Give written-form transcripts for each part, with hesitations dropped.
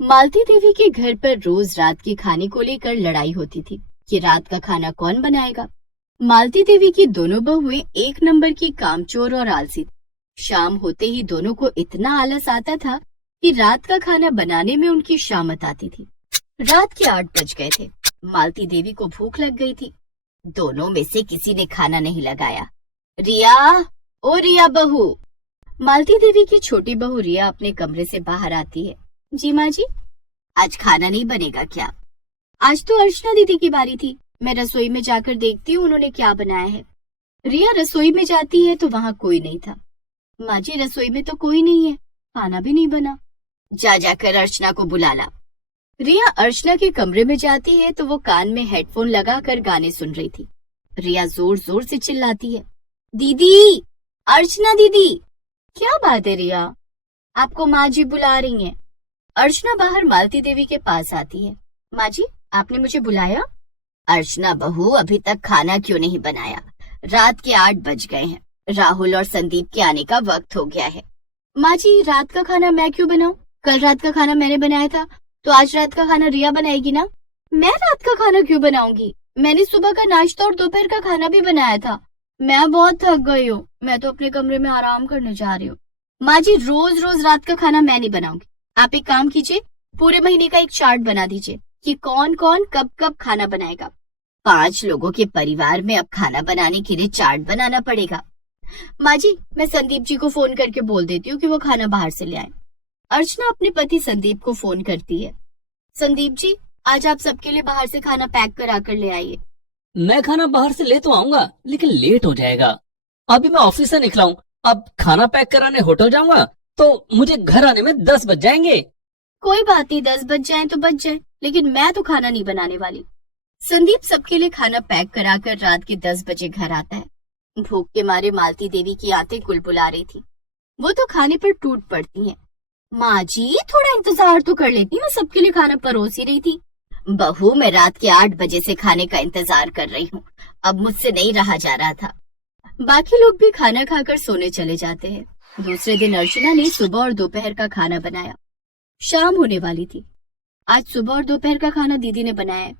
मालती देवी के घर पर रोज रात के खाने को लेकर लड़ाई होती थी कि रात का खाना कौन बनाएगा। मालती देवी की दोनों बहुएं एक नंबर की कामचोर और आलसी थी। शाम होते ही दोनों को इतना आलस आता था कि रात का खाना बनाने में उनकी शामत आती थी। रात के 8 बज गए थे। मालती देवी को भूख लग गई थी। दोनों में से किसी ने खाना नहीं लगाया। रिया, ओ रिया बहू। मालती देवी की छोटी बहू रिया अपने कमरे से बाहर आती है। जी माँ जी। आज खाना नहीं बनेगा क्या? आज तो अर्चना दीदी की बारी थी। मैं रसोई में जाकर देखती हूँ उन्होंने क्या बनाया है। रिया रसोई में जाती है तो वहाँ कोई नहीं था। माँ जी, रसोई में तो कोई नहीं है, खाना भी नहीं बना। जा जाकर अर्चना को बुला ला। रिया अर्चना के कमरे में जाती है तो वो कान में हेडफोन लगाकर गाने सुन रही थी। रिया जोर जोर से चिल्लाती है, दीदी, अर्चना दीदी। क्या बात है रिया? आपको माँ जी बुला रही हैं। अर्चना बाहर मालती देवी के पास आती है। माँ जी, आपने मुझे बुलाया? अर्चना बहू, अभी तक खाना क्यों नहीं बनाया? रात के 8 बज गए हैं। राहुल और संदीप के आने का वक्त हो गया है। माँ जी, रात का खाना मैं क्यों बनाऊं? कल रात का खाना मैंने बनाया था, तो आज रात का खाना रिया बनाएगी ना। मैं रात का खाना क्यों बनाऊंगी? मैंने सुबह का नाश्ता और दोपहर का खाना भी बनाया था। मैं बहुत थक गई हूँ, मैं तो अपने कमरे में आराम करने जा रही हूँ। माँ जी, रोज रोज रात का खाना मैं नहीं बनाऊंगी। आप एक काम कीजिए, पूरे महीने का एक चार्ट बना दीजिए कि कौन कौन कब कब खाना बनाएगा। 5 लोगों के परिवार में अब खाना बनाने के लिए चार्ट बनाना पड़ेगा। माँ जी, मैं संदीप जी को फोन करके बोल देती हूँ कि वो खाना बाहर से ले आए। अर्चना अपने पति संदीप को फोन करती है। संदीप जी, आज आप सबके लिए बाहर से खाना पैक करा कर ले आइए। मैं खाना बाहर से ले तो आऊंगा, लेकिन लेट हो जाएगा। अभी मैं ऑफिस से निकला हूँ। अब खाना पैक कराने होटल जाऊंगा तो मुझे घर आने में 10 बज जाएंगे। कोई बात नहीं, 10 बज जाए तो बज जाए, लेकिन मैं तो खाना नहीं बनाने वाली। संदीप सबके लिए खाना पैक कराकर रात के 10 बजे घर आता है। भूख के मारे मालती देवी की आंतें कुलबुला रही थी। वो तो खाने पर टूट पड़ती हैं। माँ जी, थोड़ा इंतजार तो कर लेती, मैं सबके लिए खाना परोस ही रही थी। बहू, मैं रात के 8 बजे से खाने का इंतजार कर रही हूँ, अब मुझसे नहीं रहा जा रहा था। बाकी लोग भी खाना खाकर सोने चले जाते हैं। दूसरे दिन अर्चना ने सुबह और दोपहर का खाना बनाया। शाम होने वाली थी। आज सुबह और दोपहर का खाना दीदी ने बनाया है।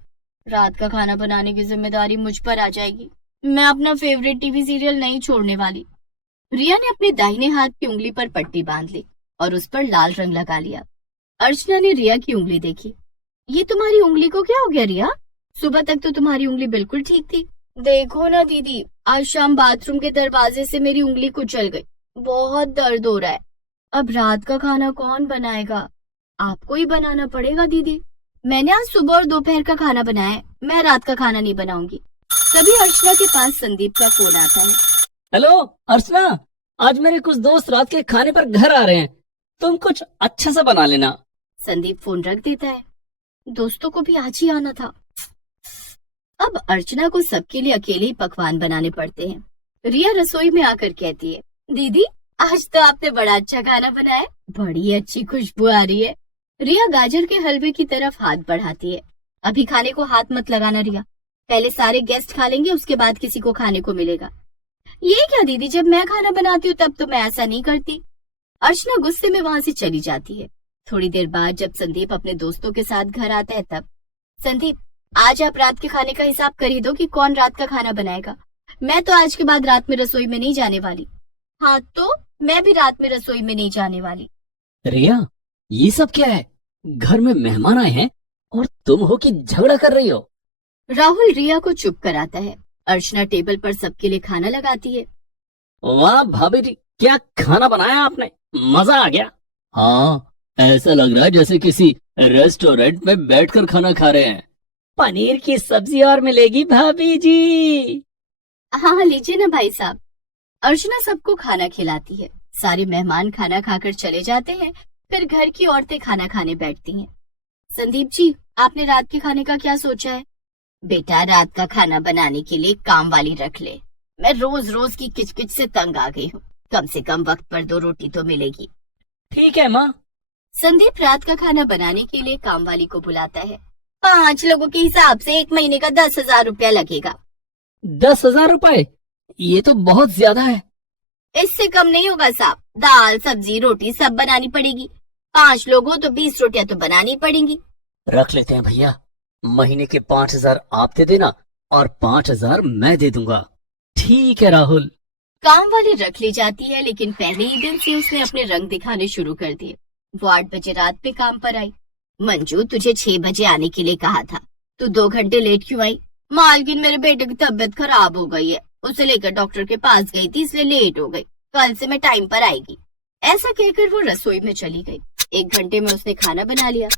रात का खाना बनाने की जिम्मेदारी मुझ पर आ जाएगी। मैं अपना फेवरेट टीवी सीरियल नहीं छोड़ने वाली। रिया ने अपने दाहिने हाथ की उंगली पर पट्टी बांध ली और उस पर लाल रंग लगा लिया। अर्चना ने रिया की उंगली देखी। ये तुम्हारी उंगली को क्या हो गया रिया? सुबह तक तो तुम्हारी उंगली बिल्कुल ठीक थी। देखो ना दीदी, आज शाम बाथरूम के दरवाजे से मेरी उंगली कुचल गई। बहुत दर्द हो रहा है। अब रात का खाना कौन बनाएगा? आपको ही बनाना पड़ेगा दीदी। मैंने आज सुबह और दोपहर का खाना बनाया है, मैं रात का खाना नहीं बनाऊंगी। तभी अर्चना के पास संदीप का फोन आता है। हेलो अर्चना, आज मेरे कुछ दोस्त रात के खाने पर घर आ रहे हैं, तुम कुछ अच्छा सा बना लेना। संदीप फोन रख देता है। दोस्तों को भी आज ही आना था। अब अर्चना को सबके लिए अकेले ही पकवान बनाने पड़ते हैं। रिया रसोई में आकर कहती है, दीदी, आज तो आपने बड़ा अच्छा खाना बनाया है, बड़ी अच्छी खुशबू आ रही है। रिया गाजर के हलवे की तरफ हाथ बढ़ाती है। अभी खाने को हाथ मत लगाना रिया, पहले सारे गेस्ट खा लेंगे, उसके बाद किसी को खाने को मिलेगा। ये क्या दीदी, जब मैं खाना बनाती हूँ तब तो मैं ऐसा नहीं करती। अर्चना गुस्से में वहां से चली जाती है। थोड़ी देर बाद जब संदीप अपने दोस्तों के साथ घर आता है तब, संदीप, आज आप रात के खाने का हिसाब कर ही दो कि कौन रात का खाना बनाएगा। मैं तो आज के बाद रात में रसोई में नहीं जाने वाली। हाँ, तो मैं भी रात में रसोई में नहीं जाने वाली। रिया, ये सब क्या है? घर में मेहमान आए हैं और तुम हो कि झगड़ा कर रही हो? राहुल रिया को चुप कराता है। अर्चना टेबल पर सबके लिए खाना लगाती है। वाह भाभी जी, क्या खाना बनाया आपने, मजा आ गया। हाँ, ऐसा लग रहा है जैसे किसी रेस्टोरेंट में बैठकर खाना खा रहे हैं। पनीर की सब्जी और मिलेगी भाभी जी। हाँ, लीजिए ना भाई साहब। अर्चना सबको खाना खिलाती है। सारे मेहमान खाना खाकर चले जाते हैं। फिर घर की औरतें खाना खाने बैठती हैं। संदीप जी, आपने रात के खाने का क्या सोचा है? बेटा, रात का खाना बनाने के लिए काम वाली रख ले। मैं रोज रोज की किचकिच से तंग आ गई हूँ। कम से कम वक्त पर 2 रोटी तो मिलेगी। ठीक है माँ। संदीप रात का खाना बनाने के लिए काम वाली को बुलाता है। 5 लोगों के हिसाब से 1 महीने का 10,000 रुपया लगेगा। 10,000 रुपए? ये तो बहुत ज्यादा है। इससे कम नहीं होगा साहब। दाल, सब्जी, रोटी सब बनानी पड़ेगी। 5 लोग हो तो 20 रोटियां तो बनानी पड़ेंगी। रख लेते हैं भैया, महीने के 5,000 आप दे देना और 5,000 मैं दे दूंगा। ठीक है राहुल। काम वाली रख ली जाती है, लेकिन पहले ही दिन से उसने अपने रंग दिखाने शुरू कर दिए। वो 8 बजे रात में काम पर आई। मंजू, तुझे 6 बजे आने के लिए कहा था, तू 2 घंटे लेट क्यों आई? मालकिन, मेरे बेटे की तबीयत खराब हो गई है, उसे लेकर डॉक्टर के पास गई थी, इसलिए लेट हो गई। कल से मैं टाइम पर आएगी। ऐसा कहकर वो रसोई में चली गई। 1 घंटे में उसने खाना बना लिया।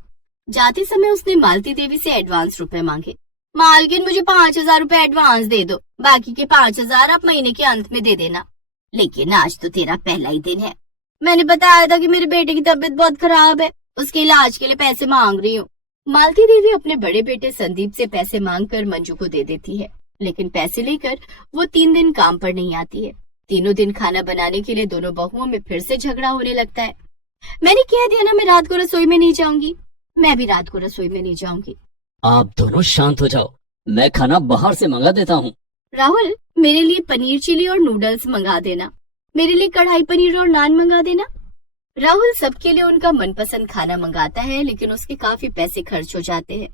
जाते समय उसने मालती देवी से एडवांस रुपए मांगे। मालकिन, मुझे 5,000 रुपए एडवांस दे दो, बाकी के 5,000 आप महीने के अंत में दे देना। लेकिन आज तो तेरा पहला ही दिन है। मैंने बताया था कि मेरे बेटे की तबीयत बहुत खराब है, उसके इलाज के लिए पैसे मांग रही हूँ। मालती देवी अपने बड़े बेटे संदीप से पैसे मांगकर मंजू को दे देती है, लेकिन पैसे लेकर वो 3 दिन काम पर नहीं आती है। तीनों दिन खाना बनाने के लिए दोनों बहुओं में फिर से झगड़ा होने लगता है। मैंने कह दिया ना, मैं रात को रसोई में नहीं जाऊंगी। मैं भी रात को रसोई में नहीं जाऊंगी। आप दोनों शांत हो जाओ, मैं खाना बाहर से मंगा देता हूँ। राहुल, मेरे लिए पनीर चिली और नूडल्स मंगा देना। मेरे लिए कढ़ाई पनीर और नान मंगा देना। राहुल सबके लिए उनका मनपसंद खाना मंगाता है, लेकिन उसके काफी पैसे खर्च हो जाते हैं।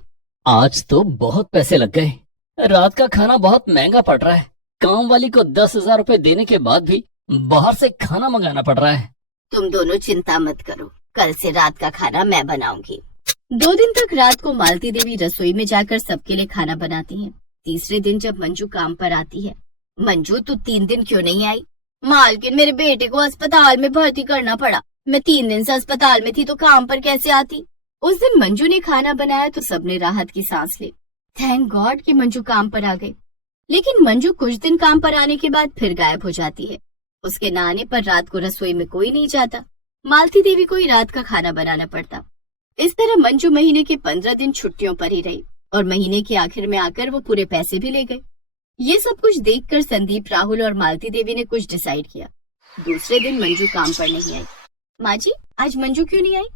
आज तो बहुत पैसे लग गए। रात का खाना बहुत महंगा पड़ रहा है। काम वाली को 10,000 रुपए देने के बाद भी बाहर से खाना मंगाना पड़ रहा है। तुम दोनों चिंता मत करो, कल से रात का खाना मैं बनाऊंगी। 2 दिन तक रात को मालती देवी रसोई में जाकर सबके लिए खाना बनाती हैं। तीसरे दिन जब मंजू काम पर आती है, मंजू, तू 3 दिन क्यों नहीं आई? मालकिन, मेरे बेटे को अस्पताल में भर्ती करना पड़ा। मैं 3 दिन से अस्पताल में थी तो काम पर कैसे आती? उस दिन मंजू ने खाना बनाया तो सबने राहत की सांस ली। थैंक गॉड कि मंजू काम पर आ गई। लेकिन मंजू कुछ दिन काम पर आने के बाद फिर गायब हो जाती है। उसके न आने पर रात को रसोई में कोई नहीं जाता। मालती देवी को ही रात का खाना बनाना पड़ता। इस तरह मंजू महीने के 15 दिन छुट्टियों पर ही रही और महीने के आखिर में आकर वो पूरे पैसे भी ले गए। ये सब कुछ देखकर संदीप, राहुल और मालती देवी ने कुछ डिसाइड किया। दूसरे दिन मंजू काम पर नहीं आई। माँ जी, आज मंजू क्यों नहीं आई?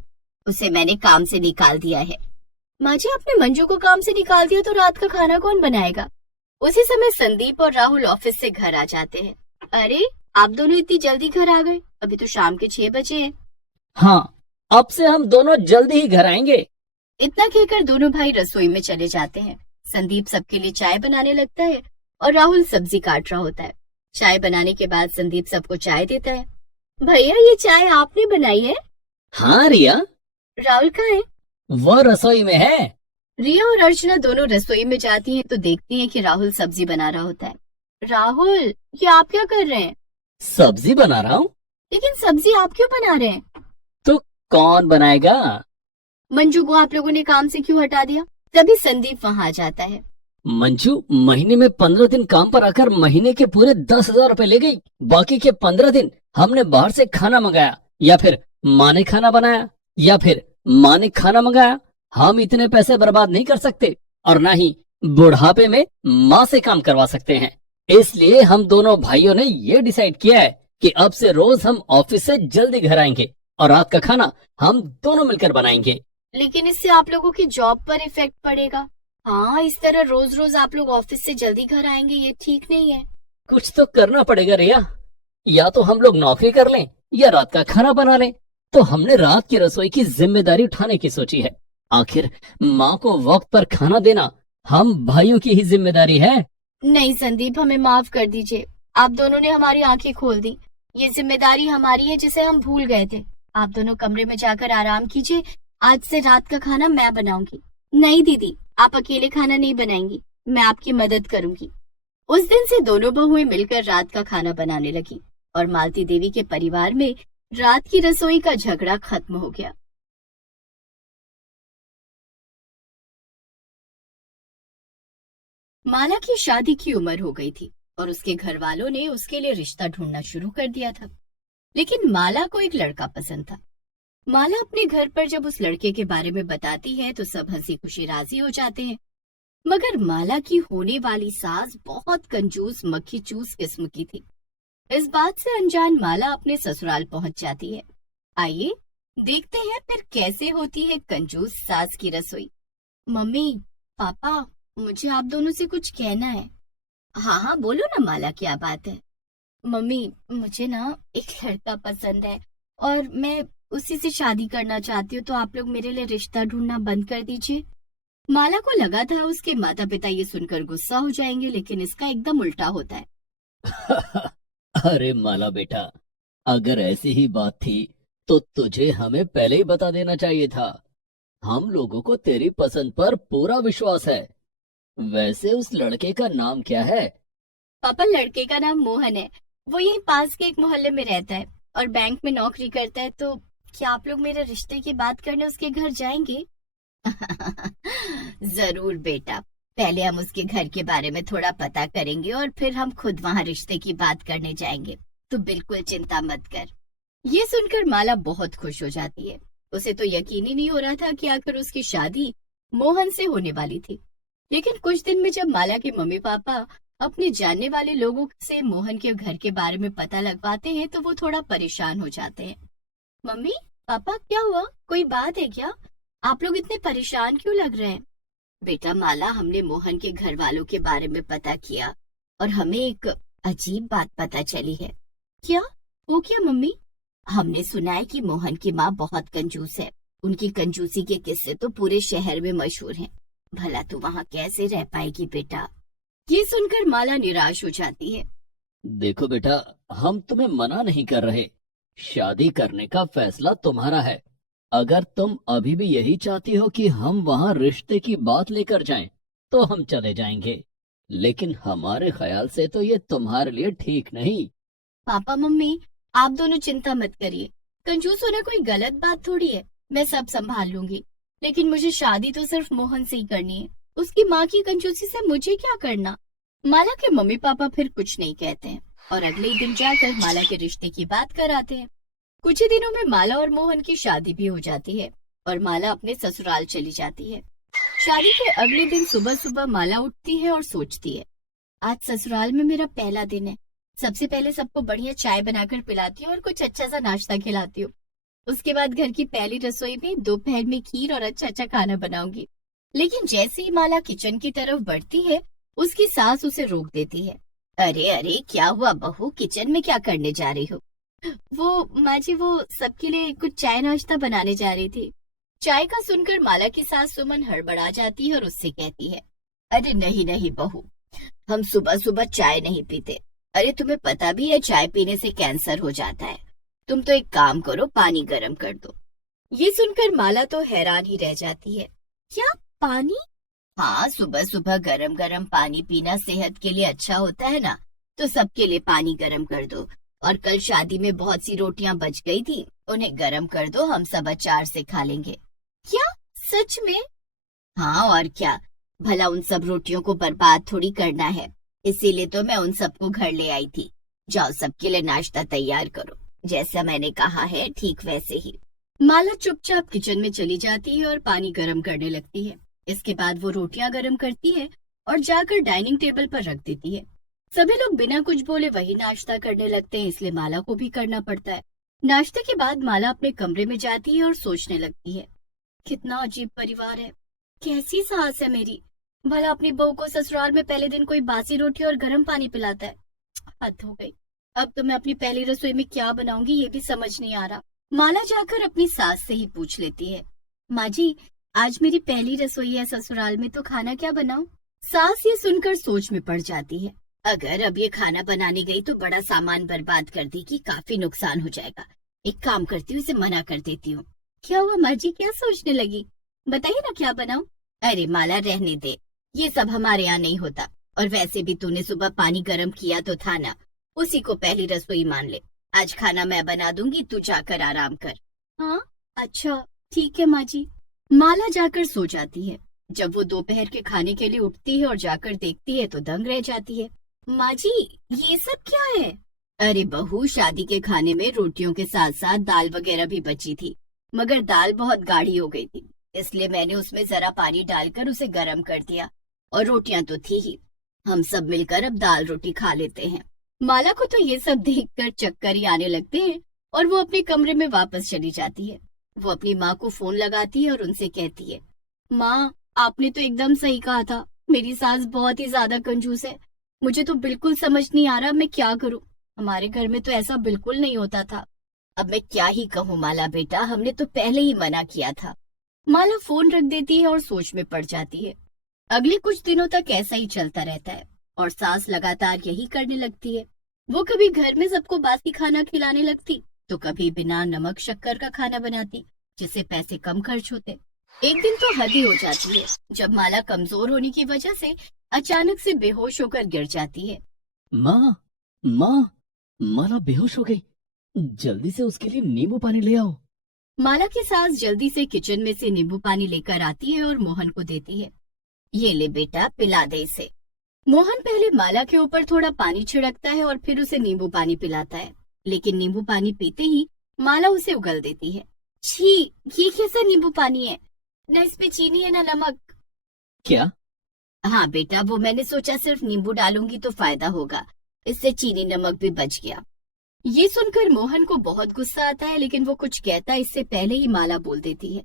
उसे मैंने काम से निकाल दिया है। माँ जी, आपने मंजू को काम से निकाल दिया तो रात का खाना कौन बनाएगा? उसी समय संदीप और राहुल ऑफिस से घर आ जाते हैं। अरे, आप दोनों इतनी जल्दी घर आ गए? अभी तो शाम के 6 बजे हैं। हाँ, अब से हम दोनों जल्दी ही घर आएंगे। इतना कहकर दोनों भाई रसोई में चले जाते हैं। संदीप सबके लिए चाय बनाने लगता है और राहुल सब्जी काट रहा होता है। चाय बनाने के बाद संदीप सबको चाय देता है। भैया, ये चाय आपने बनाई है? हाँ रिया। राहुल कहाँ है? वो रसोई में है। रिया और अर्चना दोनों रसोई में जाती हैं तो देखती हैं कि राहुल सब्जी बना रहा होता है। राहुल, ये आप क्या कर रहे हैं? सब्जी बना रहा हूँ। लेकिन सब्जी आप क्यों बना रहे हैं? तो कौन बनाएगा? मंजू को आप लोगों ने काम से क्यों हटा दिया? तभी संदीप वहाँ आ जाता है। मंजू महीने में 15 दिन काम पर आकर महीने के पूरे 10,000 रुपए ले गई। बाकी के 15 दिन हमने बाहर से खाना मंगाया, या फिर माँ ने खाना बनाया, या फिर माँ ने खाना मंगाया। हम इतने पैसे बर्बाद नहीं कर सकते और ना ही बुढ़ापे में माँ से काम करवा सकते हैं। इसलिए हम दोनों भाइयों ने ये डिसाइड किया है कि अब से रोज हम ऑफिस से जल्दी घर आएंगे और रात का खाना हम दोनों मिलकर बनाएंगे। लेकिन इससे आप लोगों की जॉब पर इफेक्ट पड़ेगा। हाँ, इस तरह रोज रोज आप लोग ऑफिस से जल्दी घर आएंगे, ये ठीक नहीं है। कुछ तो करना पड़ेगा रिया, या तो हम लोग नौकरी कर लें या रात का खाना बना लें। तो हमने रात की रसोई की जिम्मेदारी उठाने की सोची है। आखिर माँ को वक्त पर खाना देना हम भाइयों की ही जिम्मेदारी है। नहीं संदीप, हमें माफ कर दीजिए। आप दोनों ने हमारी आंखें खोल दी। ये जिम्मेदारी हमारी है जिसे हम भूल गए थे। आप दोनों कमरे में जाकर आराम कीजिए। आज से रात का खाना मैं बनाऊंगी। नहीं दीदी, आप अकेले खाना नहीं बनाएंगी, मैं आपकी मदद करूंगी। उस दिन से दोनों बहुएं मिलकर रात का खाना बनाने लगी और मालती देवी के परिवार में रात की रसोई का झगड़ा खत्म हो गया। माला की शादी की उम्र हो गई थी और उसके घर वालों ने उसके लिए रिश्ता ढूंढना शुरू कर दिया था। लेकिन माला को एक लड़का पसंद था। माला अपने घर पर जब उस लड़के के बारे में बताती है तो सब हंसी खुशी राजी हो जाते हैं। मगर माला की होने वाली सास बहुत कंजूस मक्खी चूस किस्म की थी। इस बात से अनजान माला अपने ससुराल पहुंच जाती है। आइए देखते हैं फिर कैसे होती है कंजूस सास की रसोई। मम्मी, पापा, मुझे आप दोनों से कुछ कहना है। हाँ हाँ बोलो ना माला, क्या बात है? मम्मी, मुझे ना एक लड़का पसंद है और मैं उसी से शादी करना चाहती हूँ, तो आप लोग मेरे लिए रिश्ता ढूंढना बंद कर दीजिए। माला को लगा था उसके माता पिता ये सुनकर गुस्सा हो जाएंगे, लेकिन इसका एकदम उल्टा होता है। अरे माला बेटा, अगर ऐसी ही बात थी तो तुझे हमें पहले ही बता देना चाहिए था। हम लोगों को तेरी पसंद पर पूरा विश्वास है। वैसे उस लड़के का नाम क्या है? पापा, लड़के का नाम मोहन है। वो यहीं पास के एक मोहल्ले में रहता है और बैंक में नौकरी करता है। तो क्या आप लोग मेरे रिश्ते की बात करने उसके घर जाएंगे? जरूर बेटा, पहले हम उसके घर के बारे में थोड़ा पता करेंगे और फिर हम खुद वहाँ रिश्ते की बात करने जाएंगे। तो बिल्कुल चिंता मत कर। ये सुनकर माला बहुत खुश हो जाती है। उसे तो यकीन ही नहीं हो रहा था कि आखिर उसकी शादी मोहन से होने वाली थी। लेकिन कुछ दिन में जब माला के मम्मी पापा अपने जानने वाले लोगों से मोहन के घर के बारे में पता लगवाते हैं, तो वो थोड़ा परेशान हो जाते हैं। मम्मी पापा, क्या हुआ? कोई बात है क्या? आप लोग इतने परेशान क्यों लग रहे हैं? बेटा माला, हमने मोहन के घर वालों के बारे में पता किया और हमें एक अजीब बात पता चली है। क्या? वो क्या मम्मी? हमने सुना है कि मोहन की माँ बहुत कंजूस है। उनकी कंजूसी के किस्से तो पूरे शहर में मशहूर हैं। भला तू वहाँ कैसे रह पाएगी बेटा? ये सुनकर माला निराश हो जाती है। देखो बेटा, हम तुम्हें मना नहीं कर रहे। शादी करने का फैसला तुम्हारा है। अगर तुम अभी भी यही चाहती हो कि हम वहाँ रिश्ते की बात लेकर जाएं, तो हम चले जाएंगे। लेकिन हमारे ख्याल से तो ये तुम्हारे लिए ठीक नहीं। पापा मम्मी, आप दोनों चिंता मत करिए। कंजूस होना कोई गलत बात थोड़ी है। मैं सब संभाल लूंगी। लेकिन मुझे शादी तो सिर्फ मोहन से ही करनी है। उसकी माँ की कंजूसी से मुझे क्या करना? माला के मम्मी पापा फिर कुछ नहीं कहते हैं और अगले ही दिन जाकर माला के रिश्ते की बात कराते हैं। कुछ ही दिनों में माला और मोहन की शादी भी हो जाती है और माला अपने ससुराल चली जाती है। शादी के अगले दिन सुबह सुबह माला उठती है और सोचती है, आज ससुराल में मेरा पहला दिन है। सबसे पहले सबको बढ़िया चाय बनाकर पिलाती हूँ और कुछ अच्छा सा नाश्ता खिलाती हूँ। उसके बाद घर की पहली रसोई में दोपहर में खीर और अच्छा अच्छा खाना बनाऊंगी। लेकिन जैसे ही माला किचन की तरफ बढ़ती है, उसकी सास उसे रोक देती है। अरे अरे, क्या हुआ बहू? किचन में क्या करने जा रही हो? वो माँ जी, वो सबके लिए कुछ चाय नाश्ता बनाने जा रही थी। चाय का सुनकर माला की सास सुमन हड़बड़ा जाती है और उससे कहती है, अरे नहीं नहीं बहू, हम सुबह सुबह चाय नहीं पीते। अरे तुम्हें पता भी है चाय पीने से कैंसर हो जाता है। तुम तो एक काम करो, पानी गर्म कर दो। ये सुनकर माला तो हैरान ही रह जाती है। क्या? पानी? हाँ, सुबह सुबह गरम गरम पानी पीना सेहत के लिए अच्छा होता है ना। तो सबके लिए पानी गरम कर दो। और कल शादी में बहुत सी रोटियां बच गई थी, उन्हें गरम कर दो, हम सब अचार से खा लेंगे। क्या? सच में? हाँ और क्या। भला उन सब रोटियों को बर्बाद थोड़ी करना है, इसीलिए तो मैं उन सबको घर ले आई थी। जाओ सबके लिए नाश्ता तैयार करो, जैसा मैंने कहा है ठीक वैसे ही। माला चुपचाप किचन में चली जाती है और पानी गर्म करने लगती है। इसके बाद वो रोटियां गर्म करती है और जाकर डाइनिंग टेबल पर रख देती है। सभी लोग बिना कुछ बोले वही नाश्ता करने लगते हैं, इसलिए माला को भी करना पड़ता है। नाश्ते के बाद माला अपने कमरे में जाती है और सोचने लगती है, कितना अजीब परिवार है, कैसी सास है मेरी। भला अपनी बहू को ससुराल में पहले दिन कोई बासी रोटी और गर्म पानी पिलाता है। हद हो गई। अब तो मैं अपनी पहली रसोई में क्या बनाऊंगी ये भी समझ नहीं आ रहा। माला जाकर अपनी सास से ही पूछ लेती है, माँ जी, आज मेरी पहली रसोई है ससुराल में, तो खाना क्या बनाऊं? सास ये सुनकर सोच में पड़ जाती है। अगर अब ये खाना बनाने गई तो बड़ा सामान बर्बाद कर देगी, काफी नुकसान हो जाएगा। एक काम करती हूँ, इसे मना कर देती हूँ। क्या हुआ माँ जी, क्या सोचने लगी? बताइए ना क्या बनाऊं? अरे माला, रहने दे, ये सब हमारे यहाँ नहीं होता। और वैसे भी तूने सुबह पानी गर्म किया तो था ना, उसी को पहली रसोई मान ले। आज खाना मैं बना दूंगी, तू जाकर आराम कर। हाँ अच्छा ठीक है माँ जी। माला जाकर सो जाती है। जब वो दोपहर के खाने के लिए उठती है और जाकर देखती है तो दंग रह जाती है। माँ जी, ये सब क्या है? अरे बहू, शादी के खाने में रोटियों के साथ साथ दाल वगैरह भी बची थी, मगर दाल बहुत गाढ़ी हो गई थी, इसलिए मैंने उसमें जरा पानी डालकर उसे गर्म कर दिया। और रोटियां तो थी ही, हम सब मिलकर अब दाल रोटी खा लेते हैं। माला को तो ये सब देखकर चक्कर ही आने लगते हैं और वो अपने कमरे में वापस चली जाती है। वो अपनी माँ को फोन लगाती है और उनसे कहती है, माँ, आपने तो एकदम सही कहा था, मेरी सास बहुत ही ज्यादा कंजूस है। मुझे तो बिल्कुल समझ नहीं आ रहा मैं क्या करूँ। हमारे घर में तो ऐसा बिल्कुल नहीं होता था। अब मैं क्या ही कहूँ माला बेटा, हमने तो पहले ही मना किया था। माला फोन रख देती है और सोच में पड़ जाती है। अगले कुछ दिनों तक ऐसा ही चलता रहता है और सास लगातार यही करने लगती है। वो कभी घर में सबको बासी खाना खिलाने लगती तो कभी बिना नमक शक्कर का खाना बनाती, जिससे पैसे कम खर्च होते। एक दिन तो हद ही हो जाती है जब माला कमजोर होने की वजह से अचानक से बेहोश होकर गिर जाती है। माँ, माँ, माला बेहोश हो गई। जल्दी से उसके लिए नींबू पानी ले आओ। माला की सास जल्दी से किचन में से नींबू पानी लेकर आती है और मोहन को देती है। ये ले बेटा, पिला दे इसे। मोहन पहले माला के ऊपर थोड़ा पानी छिड़कता है और फिर उसे नींबू पानी पिलाता है, लेकिन नींबू पानी पीते ही माला उसे उगल देती है। छी, ये कैसा नींबू पानी है? न इसमें चीनी है न नमक। क्या? हाँ बेटा, वो मैंने सोचा सिर्फ नींबू डालूंगी तो फायदा होगा, इससे चीनी नमक भी बच गया। ये सुनकर मोहन को बहुत गुस्सा आता है, लेकिन वो कुछ कहता इससे पहले ही माला बोल देती है,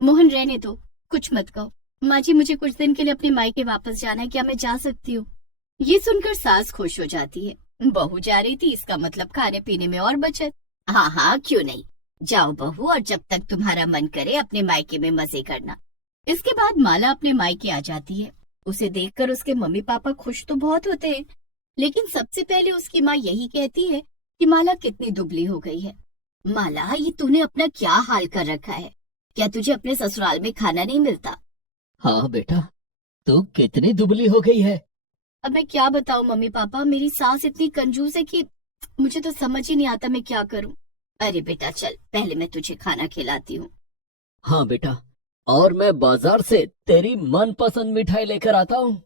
मोहन रहने दो, कुछ मत कहो। माँ जी, मुझे कुछ दिन के लिए अपने मायके वापस जाना है, क्या मैं जा सकती हूँ? ये सुनकर सास खुश हो जाती है। बहू जा रही थी, इसका मतलब खाने पीने में और बचत। हाँ हाँ, क्यों नहीं, जाओ बहू, और जब तक तुम्हारा मन करे अपने मायके में मजे करना। इसके बाद माला अपने मायके आ जाती है। उसे देखकर उसके मम्मी पापा खुश तो बहुत होते हैं, लेकिन सबसे पहले उसकी माँ यही कहती है कि माला कितनी दुबली हो गई है। माला, ये तूने अपना क्या हाल कर रखा है? क्या तुझे अपने ससुराल में खाना नहीं मिलता? हाँ बेटा, तू कितनी दुबली हो गई है। अब मैं क्या बताऊं मम्मी पापा, मेरी सास इतनी कंजूस है कि मुझे तो समझ ही नहीं आता मैं क्या करूं। अरे बेटा चल, पहले मैं तुझे खाना खिलाती हूँ। हाँ बेटा, और मैं बाजार से तेरी मनपसंद मिठाई लेकर आता हूँ।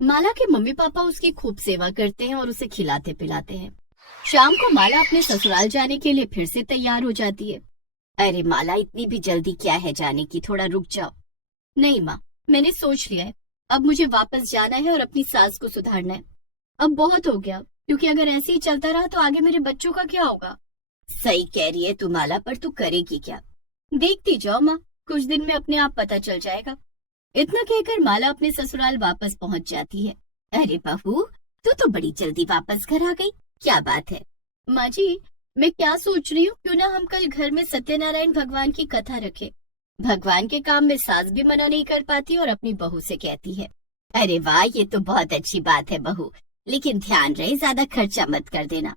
माला के मम्मी पापा उसकी खूब सेवा करते हैं और उसे खिलाते पिलाते हैं। शाम को माला अपने ससुराल जाने के लिए फिर से तैयार हो जाती है। अरे माला, इतनी भी जल्दी क्या है जाने की, थोड़ा रुक जाओ। नहीं माँ, मैंने सोच लिया है, अब मुझे वापस जाना है और अपनी सास को सुधारना है। अब बहुत हो गया, क्योंकि अगर ऐसे ही चलता रहा तो आगे मेरे बच्चों का क्या होगा? सही कह रही है तू माला, पर तू करेगी क्या? देखती जाओ माँ, कुछ दिन में अपने आप पता चल जाएगा। इतना कहकर माला अपने ससुराल वापस पहुंच जाती है। अरे बहू, तू तो बड़ी जल्दी वापस घर आ गई, क्या बात है? माँ जी, मैं क्या सोच रही हूँ, क्यों ना हम कल घर में सत्यनारायण भगवान की कथा रखें। भगवान के काम में सास भी मना नहीं कर पाती और अपनी बहू से कहती है। अरे वाह, ये तो बहुत अच्छी बात है बहू, लेकिन ध्यान रहे ज्यादा खर्चा मत कर देना।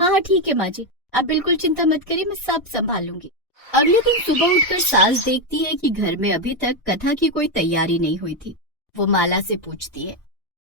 हाँ ठीक है माँ जी, आप बिल्कुल चिंता मत करिए, मैं सब संभाल लूंगी। अगले दिन सुबह उठकर सास देखती है कि घर में अभी तक कथा की कोई तैयारी नहीं हुई थी। वो माला से पूछती है,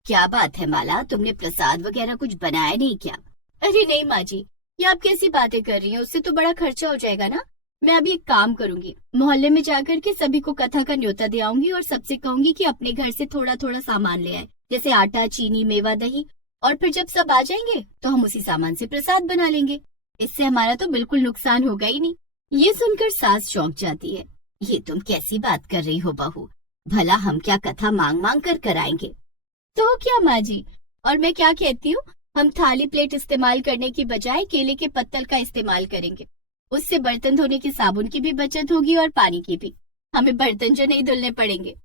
क्या बात है माला, तुमने प्रसाद वगैरह कुछ बनाया नहीं क्या? अरे नहीं माँ जी, ये आप कैसी बातें कर रही हैं, उससे तो बड़ा खर्चा हो जाएगा ना। मैं अभी एक काम करूंगी, मोहल्ले में जाकर के सभी को कथा का न्योता दे आऊंगी और सबसे कहूंगी कि अपने घर से थोड़ा थोड़ा सामान ले आए, जैसे आटा, चीनी, मेवा, दही। और फिर जब सब आ जाएंगे तो हम उसी सामान से प्रसाद बना लेंगे। इससे हमारा तो बिल्कुल नुकसान होगा ही नहीं। ये सुनकर सास चौंक जाती है। ये तुम कैसी बात कर रही हो बहू, भला हम क्या कथा मांग मांग कर कराएंगे? तो क्या माँ जी, और मैं क्या कहती हूँ, हम थाली प्लेट इस्तेमाल करने की बजाय केले के पत्तल का इस्तेमाल करेंगे। उससे बर्तन धोने के साबुन की भी बचत होगी और पानी की भी, हमें बर्तन जो नहीं धुलने पड़ेंगे।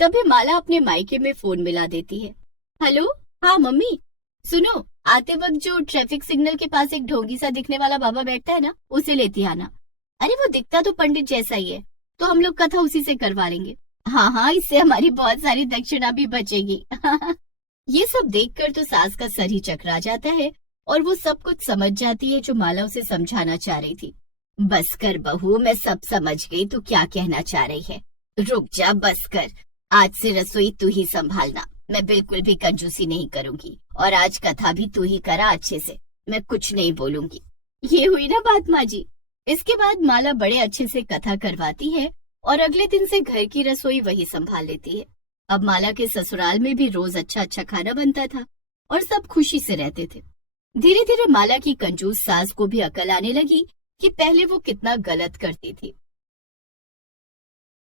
तभी माला अपने मायके में फोन मिला देती है। हेलो, हाँ मम्मी, सुनो, आते वक्त जो ट्रैफिक सिग्नल के पास एक ढोंगी सा दिखने वाला बाबा बैठता है ना, उसे लेती आना। अरे वो दिखता तो पंडित जैसा ही है, तो हम लोग कथा उसी से करवा लेंगे। हाँ हाँ, इससे हमारी बहुत सारी दक्षिणा भी बचेगी। ये सब देखकर तो सास का सर ही चकरा जाता है और वो सब कुछ समझ जाती है जो माला उसे समझाना चाह रही थी। बस कर बहू, मैं सब समझ गई तू क्या कहना चाह रही है। रुक जा, बस कर, आज से रसोई तू ही संभालना, मैं बिल्कुल भी कंजूसी नहीं करूंगी, और आज कथा भी तू ही करा अच्छे से, मैं कुछ नहीं बोलूंगी। ये हुई ना बात माँ जी। इसके बाद माला बड़े अच्छे से कथा करवाती है और अगले दिन से घर की रसोई वही संभाल लेती है। अब माला के ससुराल में भी रोज अच्छा अच्छा खाना बनता था और सब खुशी से रहते थे। धीरे धीरे माला की कंजूस सास को भी अकल आने लगी कि पहले वो कितना गलत करती थी।